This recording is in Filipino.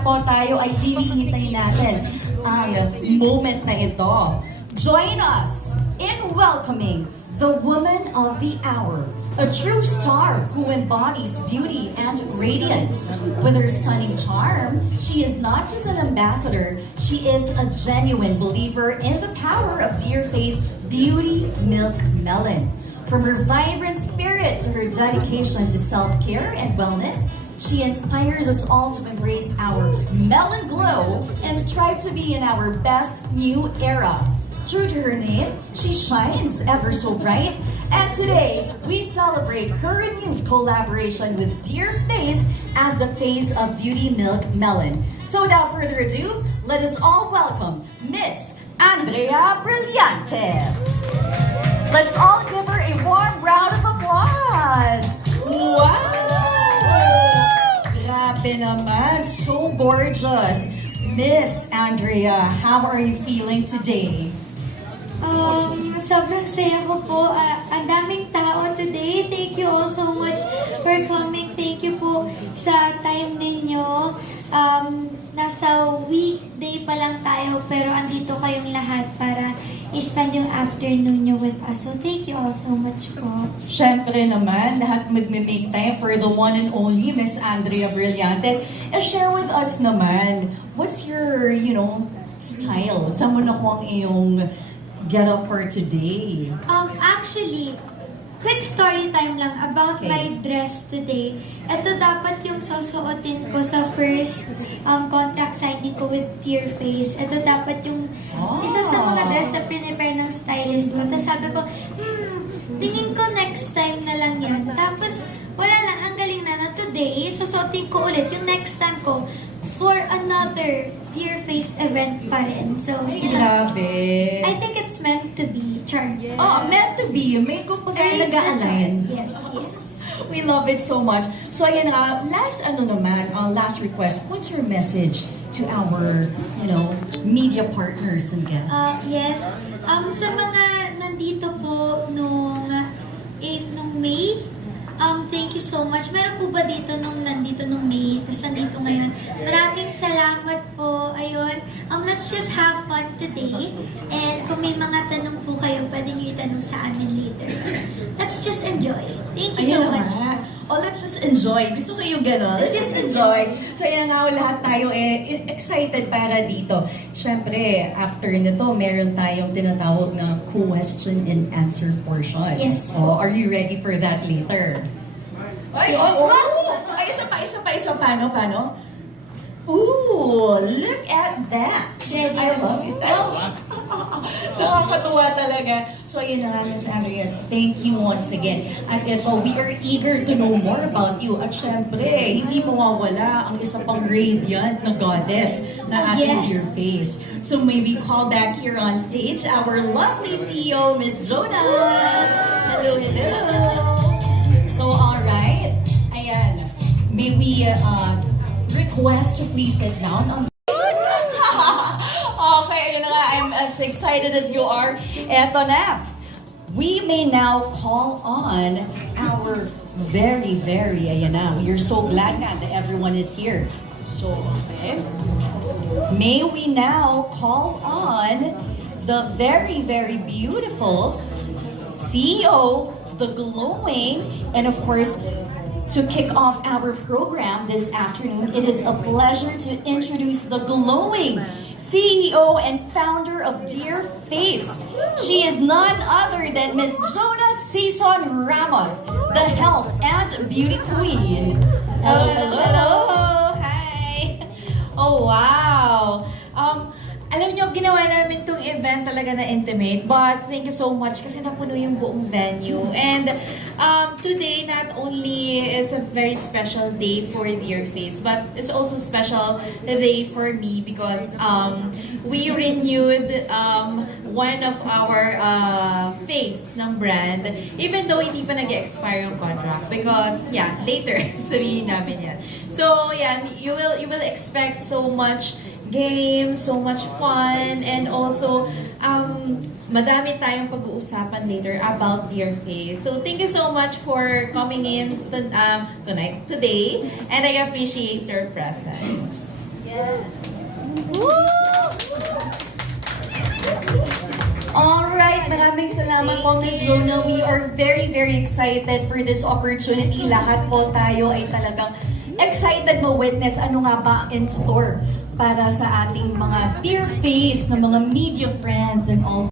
lahat po tayo ay hinihintay natin ang moment na ito. Join us in welcoming the woman of the hour, a true star who embodies beauty and radiance. With her stunning charm, she is not just an ambassador, she is a genuine believer in the power of Deerface Beauty Milk Melon. From her vibrant spirit to her dedication to self-care and wellness, she inspires us all to embrace our melon glow and strive to be in our best new era. True to her name, she shines ever so bright. And today, we celebrate her renewed collaboration with Deerface as the face of Beauty Milk Melon. So without further ado, let us all welcome Miss Andrea Brillantes. Let's all give her a warm round of applause. Wow! Grabe naman, so gorgeous. Miss Andrea, how are you feeling today? Sobrang saya ko po. Ang daming tao today. Thank you all so much for coming. Thank you po sa time ninyo. Nasa weekday pa lang tayo, pero andito kayong lahat para i-spend yung afternoon nyo with us. So, thank you all so much po. Siyempre naman, lahat magme-make time for the one and only Miss Andrea Brillantes. And share with us naman, what's your, style? Saan mo nakuha ang iyong get up for today? Actually, quick story time lang about my dress today. Ito dapat yung susuotin ko sa first contract signing ko with Deerface. Ito dapat yung isa sa mga dress na prepare ng stylist ko. Tapos sabi ko, tingin ko next time na lang yan. Tapos, wala lang, ang galing na today, susuotin ko ulit yung next time ko for another Deerface event pa rin. So, Grabe. I think it's meant to be, Char. Oh, meant to be. May kumbaga There is the nag-align. Yes, yes. We love it so much. So ayan nga, last request, what's your message to our, media partners and guests? Yes. Sa mga nandito po nung May, thank you so much. Meron po ba dito nandito nung May, tapos nandito ngayon? Maraming salamat po. Ayun. Let's just have fun today. And kung may mga tanong po kayo, pwede nyo itanong sa amin later. Let's just enjoy. Thank you so much. Let's just enjoy. Gusto ko yung gano'n. Let's just enjoy. So yan nga, lahat tayo excited para dito. Siyempre, after nito, meron tayong tinatawag na question and answer portion. Yes. So, are you ready for that later? Ay, isa pa. Paano? Ooh, look at that. Ready? I love it. Nakakatuwa talaga. So, ayun na nga, Miss Andrea. Thank you once again. At ito, we are eager to know more about you. At syempre, hindi mawawala ang isa pang radiant na goddess na ating Deerface. So, may we call back here on stage our lovely CEO, Miss Jonah. Hello. So, alright. Ayan. May we request to please sit down on Okay, ayun na nga, I'm as excited as you are. Eto na. We may now call on our very, ayan na. We are so glad na that everyone is here. So, okay. May we now call on the very, beautiful CEO, the glowing, and of course, to kick off our program this afternoon, it is a pleasure to introduce the glowing CEO and founder of Deerface. She is none other than Miss Jonah Sison Ramos, the health and beauty queen. Hello! Hi! Oh, wow! Alam nyo, ginawa namin itong event talaga na intimate, but thank you so much kasi napuno yung buong venue. And today, not only is a very special day for Deerface, but it's also special day for me because we renewed one of our face ng brand, even though hindi pa nag-expire yung contract. Because, later, sabihin namin yan. So, you will expect so much games, so much fun, and also madami tayong pag-uusapan later about Deerface. So thank you so much for coming in today, and I appreciate your presence. Alright, maraming salamat po, Ms. Rona. We are very, very excited for this opportunity. Lahat po tayo ay talagang excited ma-witness ano nga ba in store para sa ating mga dear face na mga media friends and also